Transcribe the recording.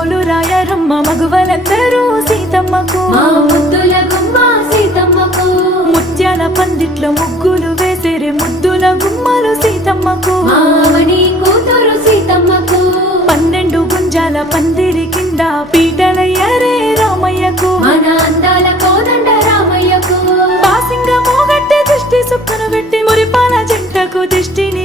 పూలు రాయరమ్మ మగువలందరూ సీతమ్మకు మా ముద్దుల గుమ్మ సీతమ్మకు ముత్యాల పందిట్లో ముగ్గులు వేసేరే ముద్దుల గుమ్మలు సీతమ్మకు మావని కూతురు సీతమ్మకు 12 గుంజాల పందిరి కింద పీటలయ్యారే రామయ్యకు మన అందాల కోదండ రామయ్యకు బాసింగ మోగట్టి దిష్టి సుక్కను పెట్టి మురిపాల జంటకు దిష్టిని